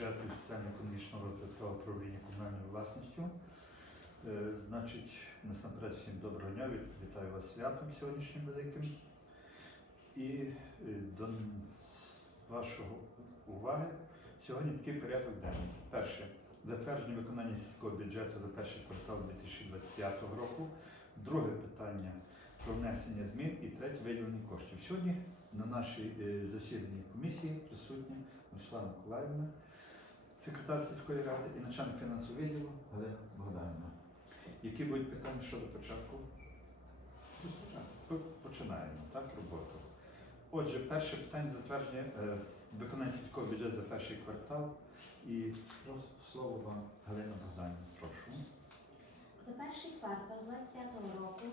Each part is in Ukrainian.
бюджету і соціально-економічного розвитку управління комунальною власністю. Е, Значить, насамперед всім доброго дня, вітаю вас святом сьогоднішнім великим. І е, до вашого уваги сьогодні такий порядок денний. Перше, затвердження виконання сільського бюджету за перший квартал 2025 року. Друге питання про внесення змін і третє виділення коштів. Сьогодні на нашій е, засіданні комісії присутні Мирослава Миколаївна, секретар сільської ради і начальник фінансового відділу Галина Богданівна. Які будуть питання щодо початку? Починаємо так роботу. Отже, перше питання затвердження е, виконання сільського бюджету за перший квартал. І слово вам Галина Богданівна, прошу. За перший квартал 2025 року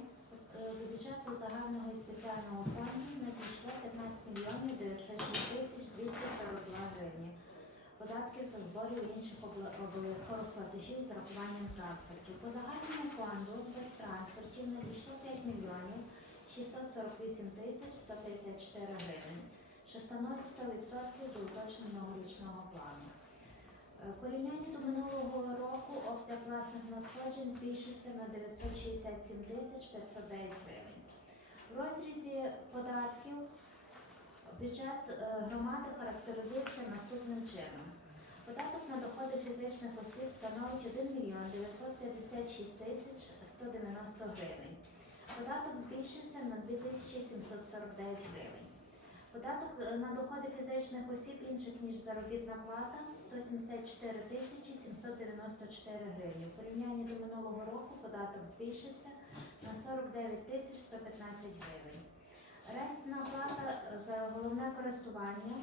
е, до бюджету загального і спеціального фонду надійшло 15 мільйонів 906 тисяч 242 гривні. Податків та зборів інших обов'язкових платежів з рахуванням трансфертів. По загальному фонду без трансфертів надійшло 5 мільйонів 648 тисяч 154 гривень, що становить 100% до уточненого річного плану. Е, В порівнянні до минулого року обсяг власних надходжень збільшився на 967 тисяч 509 гривень. В розрізі податків бюджет е, громади характеризується наступним чином. Податок на доходи фізичних осіб становить 1 мільйон 956 тисяч 190 гривень. Податок збільшився на 2749 гривень. Податок е, на доходи фізичних осіб інших ніж заробітна плата 174 тисячі 794 гривні. В порівнянні до минулого року податок збільшився на 49 тисяч 115 гривень. Рентна плата за головне користування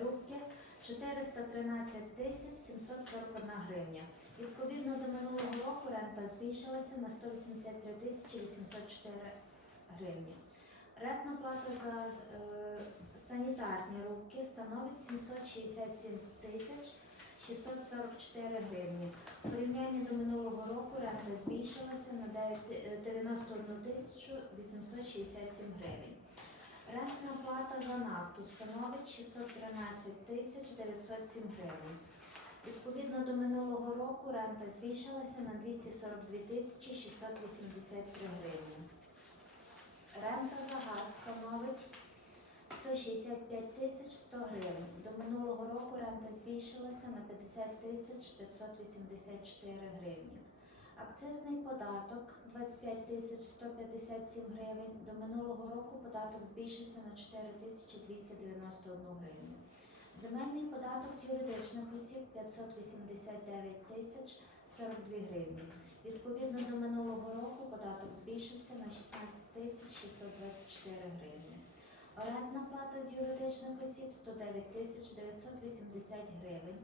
рубки 413 тисяч 741 гривня. Відповідно до минулого року рента збільшилася на 183 тисячі 804 гривні. Рентна плата за е, санітарні рубки становить 767 тисяч 644 гривні. В порівнянні до минулого року рента збільшилася на 9 е, 91 тисячу 867 гривень. Рентна плата за нафту становить 613 тисяч 907 гривень. Відповідно до минулого року рента збільшилася на 242 тисячі 683 гривні. Рента за газ становить 165 тисяч 100 гривень. До минулого року рента збільшилася на 50 тисяч 584 гривні. Акцизний податок 25 тисяч 157 гривень. До минулого року податок збільшився на 4 тисячі 291 гривню. Земельний податок з юридичних осіб 589 тисяч 42 гривні. Відповідно до минулого року податок збільшився на 16 тисяч 624 гривні. Орендна плата з юридичних осіб 109 тисяч 980 гривень.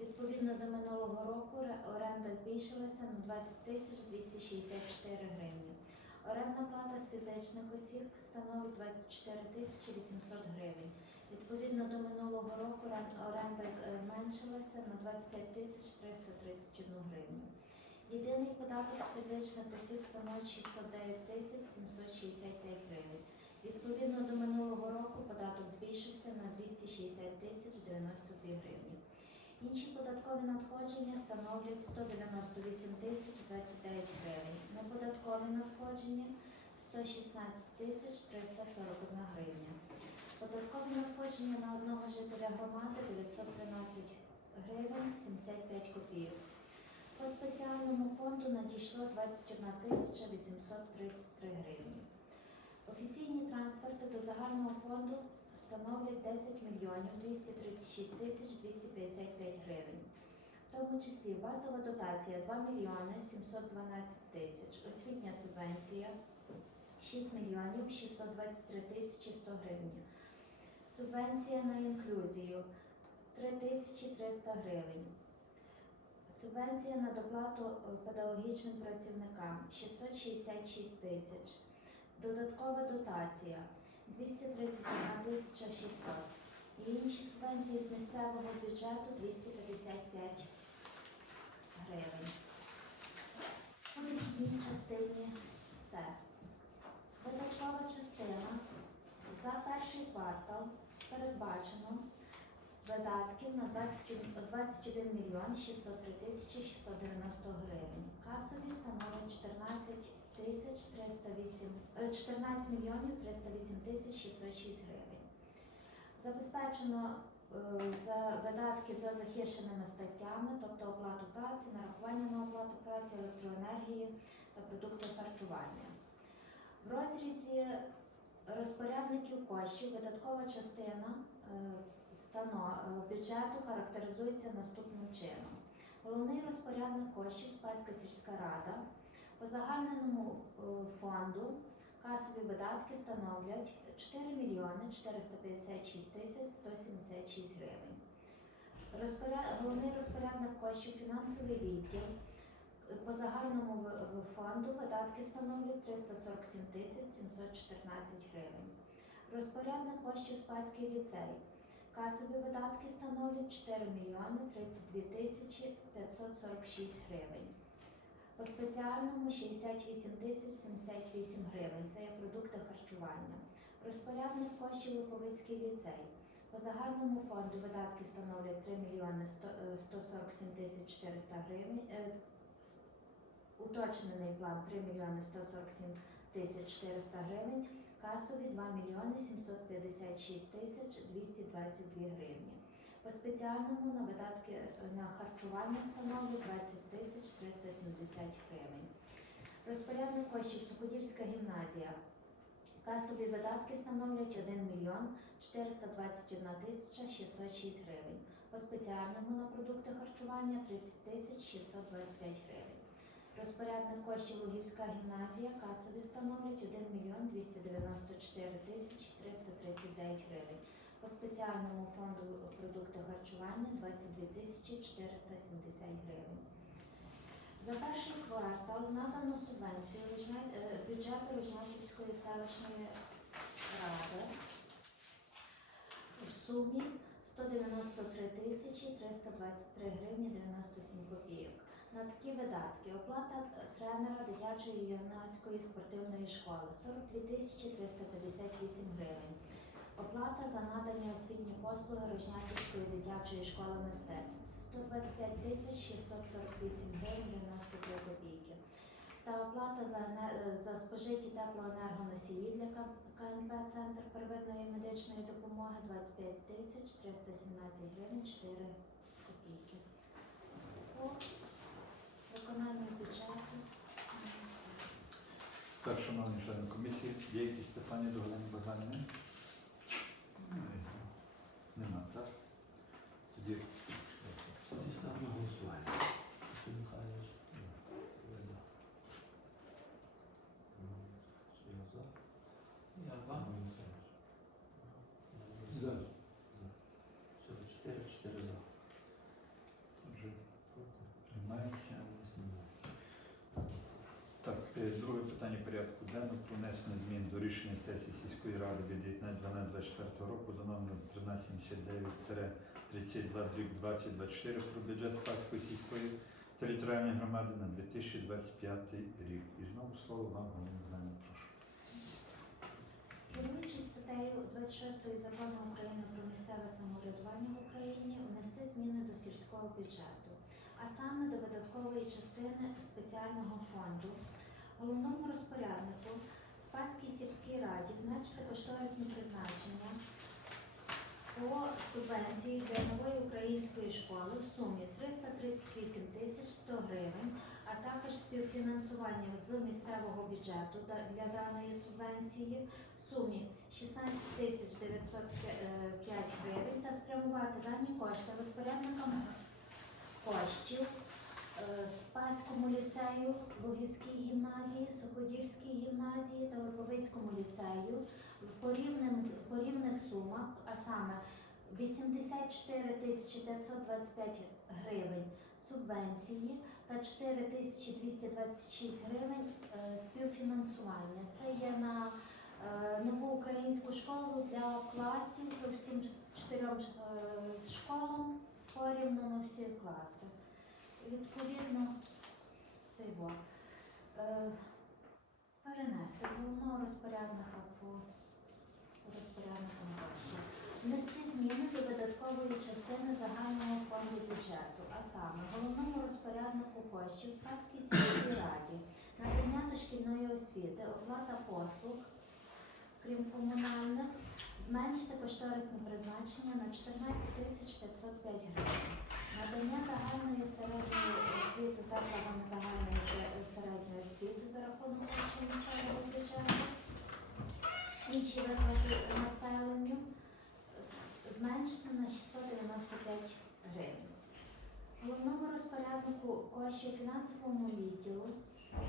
Відповідно до минулого року оренда збільшилася на 20 тисяч 264 гривні. Орендна плата з фізичних осіб становить 24 тисячі 800 гривень. Відповідно до минулого року оренда зменшилася на 25 тисяч 331 гривню. Єдиний податок з фізичних осіб становить 609 тисяч 765 гривень. Відповідно до минулого року податок збільшився на 260 тисяч 92 гривні. Інші податкові надходження становлять 198 тисяч 29 гривень. Неподаткові надходження 116 тисяч 341 гривня. Податкові надходження на одного жителя громади 913 гривень 75 копійок. По спеціальному фонду надійшло 21 тисяча 833 гривні. Офіційні трансферти до загального фонду становлять 10 мільйонів 236 тисяч 255 гривень. В тому числі базова дотація 2 мільйони 712 тисяч, освітня субвенція 6 мільйонів 623 тисячі 100 гривень. Субвенція на інклюзію 3 тисячі 300 гривень. Субвенція на доплату педагогічним працівникам 666 тисяч. Додаткова дотація 231 тисяча 600. І інші субвенції з місцевого бюджету 255 гривень. У вихідній частині все. Додаткова частина за перший квартал передбачено видатків на 21 мільйон 603 тисячі 690 гривень. Касові становить 14 тисяч 308, е, 14 мільйонів 308 тисяч 606 гривень. Забезпечено е, за видатки за захищеними статтями, тобто оплату праці, нарахування на оплату праці, електроенергії та продуктів харчування. В розрізі розпорядників коштів видаткова частина е, е, бюджету характеризується наступним чином. Головний розпорядник коштів Спаська сільська рада по загальному е, фонду касові видатки становлять 4 мільйони 456 тисяч 176 гривень. Головний розпорядник коштів фінансовий відділ е, по загальному фонду видатки становлять 347 тисяч 714 гривень. Розпорядник коштів Спаський ліцей. Касові видатки становлять 4 мільйони 32 тисячі 546 гривень. По спеціальному 68 тисяч 78 гривень. Це є продукти харчування. Розпорядник коштів Липовицький ліцей. По загальному фонду видатки становлять 3 мільйони 100, е, 147 тисяч 400 гривень. Е, Уточнений план 3 мільйони 147 тисяч 400 гривень. Касові 2 мільйони 756 тисяч 222 гривні. По спеціальному на видатки е, на харчування становлять 20 тисяч 370 гривень. Розпорядник коштів Суходільська гімназія. Касові видатки становлять 1 мільйон 421 тисяча 606 гривень. По спеціальному на продукти харчування 30 тисяч 625 гривень. Розпорядник коштів Лугівська гімназія касові становлять 1 мільйон 294 тисячі 339 гривень. По спеціальному фонду продукти харчування 22 тисячі 470 гривень. За перший квартал надано субвенцію е, бюджету Рожнятівської селищної ради в сумі 193 тисячі 323 гривні 97 копійок. На такі видатки оплата е, тренера дитячої юнацької спортивної школи 42 тисячі 358 гривень. Оплата за надані освітні послуги Рожнятівської дитячої школи мистецтв 125 тисяч 648 гривень 93 копійки. Та оплата за, е, за спожиті теплоенергоносії для КНП Центр первинної медичної допомоги 25 тисяч 317 гривень 4 копійки. По виконанню бюджету. Так, шановні члени комісії, є якісь питання до Галини Богданівни? Нема, так? Тоді Тоді ставимо на голосування. Василь Михайлович. Ви за. Я за. Я за. Роман Михайлович. За. Чотири, чотири, чотири за. вже Проти. приймається. Нас немає. Так, е, друге питання порядку денного внесення змін до рішення сесії сільської ради від 19.12.24 року до номеру 1379-32-2024 про бюджет Спаської сільської територіальної громади на 2025 рік. І знову слово вам, Галина Богданівна, прошу. Керуючись статтею 26 закону України про місцеве самоврядування в Україні, внести зміни до сільського бюджету, а саме до видаткової частини спеціального фонду, головному розпоряднику Спаській сільській раді зменшити кошторисні призначення по субвенції для нової української школи в сумі 338 тисяч 100 гривень, а також співфінансування з місцевого бюджету для даної субвенції в сумі 16 тисяч 905 гривень та спрямувати дані кошти розпорядникам коштів е, Спаському ліцею, Лугівській гімназії, Суходільській гімназії та Липовицькому ліцею по, рівним, по рівних сумах, а саме 84 тисячі 525 гривень субвенції та 4 тисячі 226 гривень е, співфінансування. Це є на е, нову українську школу для класів по всім чотирьом е, школам порівну на всі класи. Відповідно, це його. Е, перенести з головного розпорядника по по розпорядникам коштів. внести зміни до видаткової частини загального фонду бюджету, а саме головному розпоряднику коштів Спаській сільській раді, надання дошкільної освіти, оплата послуг, крім комунальних, зменшити кошторисні призначення на 14 тисяч 505 гривень. Надання загальної середньої освіти закладами загальної середньої освіти за рахунок місцевого бюджету. Інші виплати населенню з- зменшити на 695 гривень. Головному розпоряднику коштів фінансовому відділу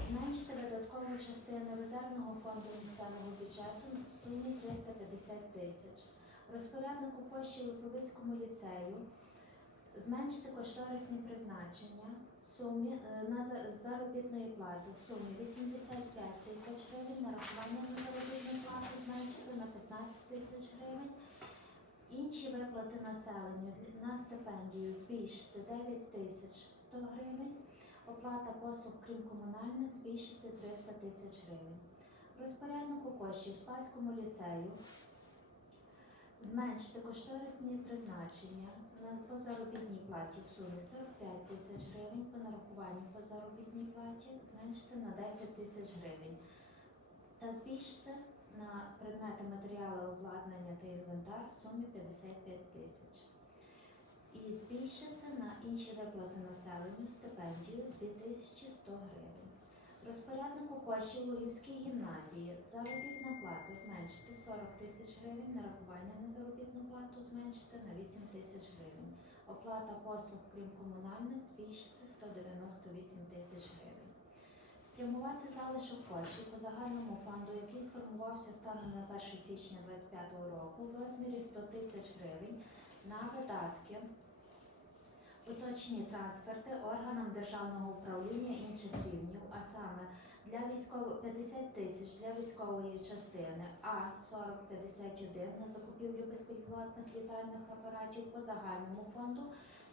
зменшити видаткову частину резервного фонду місцевого бюджету в сумі 350 тисяч. Розпоряднику коштів Липовицькому ліцею зменшити кошторисні призначення сумі е, на заробітної плати в сумі 85 тисяч гривень, нарахування на заробітну плату зменшити на 15 тисяч гривень. Інші виплати населенню на стипендію збільшити 9 тисяч 100 гривень, оплата послуг, крім комунальних, збільшити 300 тисяч гривень. Розпоряднику коштів Спаському ліцею зменшити кошторисні призначення на по заробітній платі в сумі 45 тисяч гривень, по нарахуванню по заробітній платі зменшити на 10 тисяч гривень та збільшити на предмети матеріали обладнання та інвентар в сумі 55 тисяч. І збільшити на інші виплати населенню стипендію 2100 гривень. Розпоряднику коштів Лугівській гімназії заробітна плата зменшити 40 тисяч гривень, нарахування на заробітну плату зменшити на 8 тисяч гривень. Оплата послуг, крім комунальних, збільшити 198 тисяч гривень. Спрямувати залишок коштів по загальному фонду, який сформувався станом на 1 січня 2025 року в розмірі 100 тисяч гривень на видатки поточні трансферти органам державного управління інших рівнів, а саме для військово 50 тисяч для військової частини А 4051 на закупівлю безпілотних літальних апаратів по загальному фонду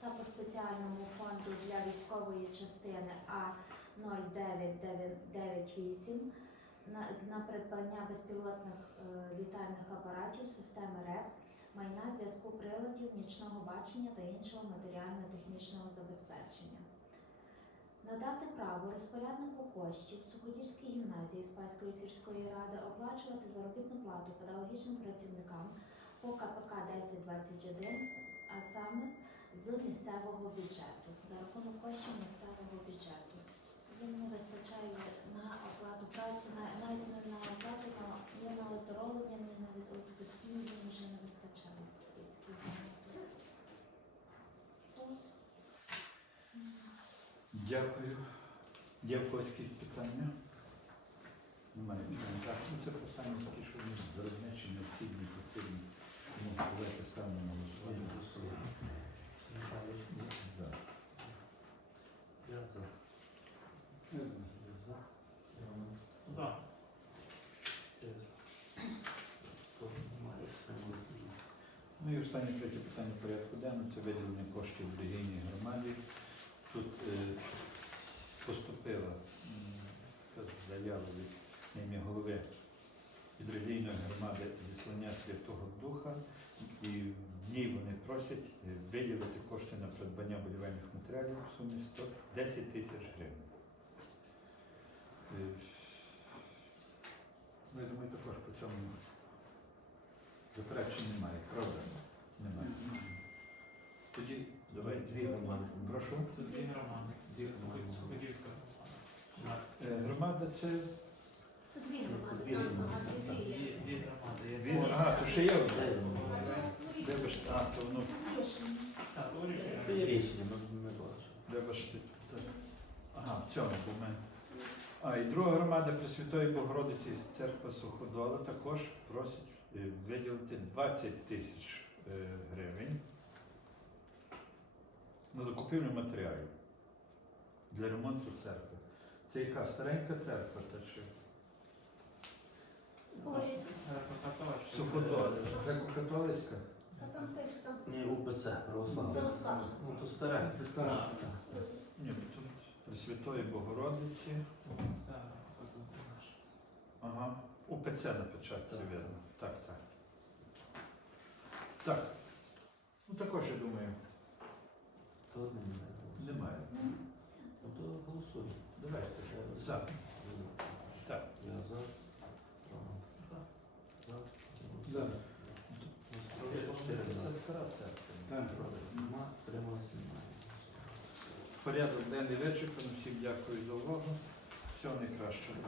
та по спеціальному фонду для військової частини А 09998 на, на придбання безпілотних е, літальних апаратів системи РЕП майна зв'язку приладів нічного бачення та іншого матеріально-технічного забезпечення. Надати право розпоряднику коштів Суходільській гімназії Спаської сільської ради оплачувати заробітну плату педагогічним працівникам по КПК 1021, а саме з місцевого бюджету, за рахунок коштів місцевого бюджету. Їм не вистачає на оплату праці, на, навіть не на оплату, ні на оздоровлення, ні на від- вже не вистачає Суходільській гімназії. От. Дякую. Є в когось якісь питання? Немає питань. Так, ну це питання такі, що вони виробничі, необхідні, потрібні. Тому давайте ставимо на голосування. Да. Я за. Я за. Я за. За. Я за. Немає. Ну і останнє третє питання порядку денного це виділення коштів в релігійній громаді. Тут е, поступила заява від ім'я голови від релігійної громади зіслання Святого Духа, і в ній вони просять е, виділити кошти на придбання будівельних матеріалів в сумі 110 тисяч гривень. Е, Ну, я думаю, також по цьому заперечень немає, правда? Немає. Тоді давай дві громади. Прошу. Тут дві громади. Дві громади. Громада. Це Це дві громади, дві громади. Ага, то ще є одна. Вибачте, а, то воно, Рішення. Так, рішення. Це є рішення, ми не бачимо. вибачте. Ага, в цьому бо ми. А, і друга громада Пресвятої Богородиці церква Суходола також просить е, виділити 20 тисяч е, гривень на закупівлю матеріалів для ремонту церкви. Це яка старенька церква, та чи. Греко-католицька. Греко-католицька? А там пише, там Ні, УПЦ, православна. Православна. Ну, то старе. Стара. Так. Ні, тут Пресвятої Богородиці. Ага. УПЦ на печатці, Так. вірно. Так, так. Так. Ну також я думаю, То немає. немає. Ну то голосуємо. Давайте. За. Так. Я за. За. За. За. Так. Проти немає. Порядок денний вичерпаний. Всім дякую за увагу. Всього найкращого.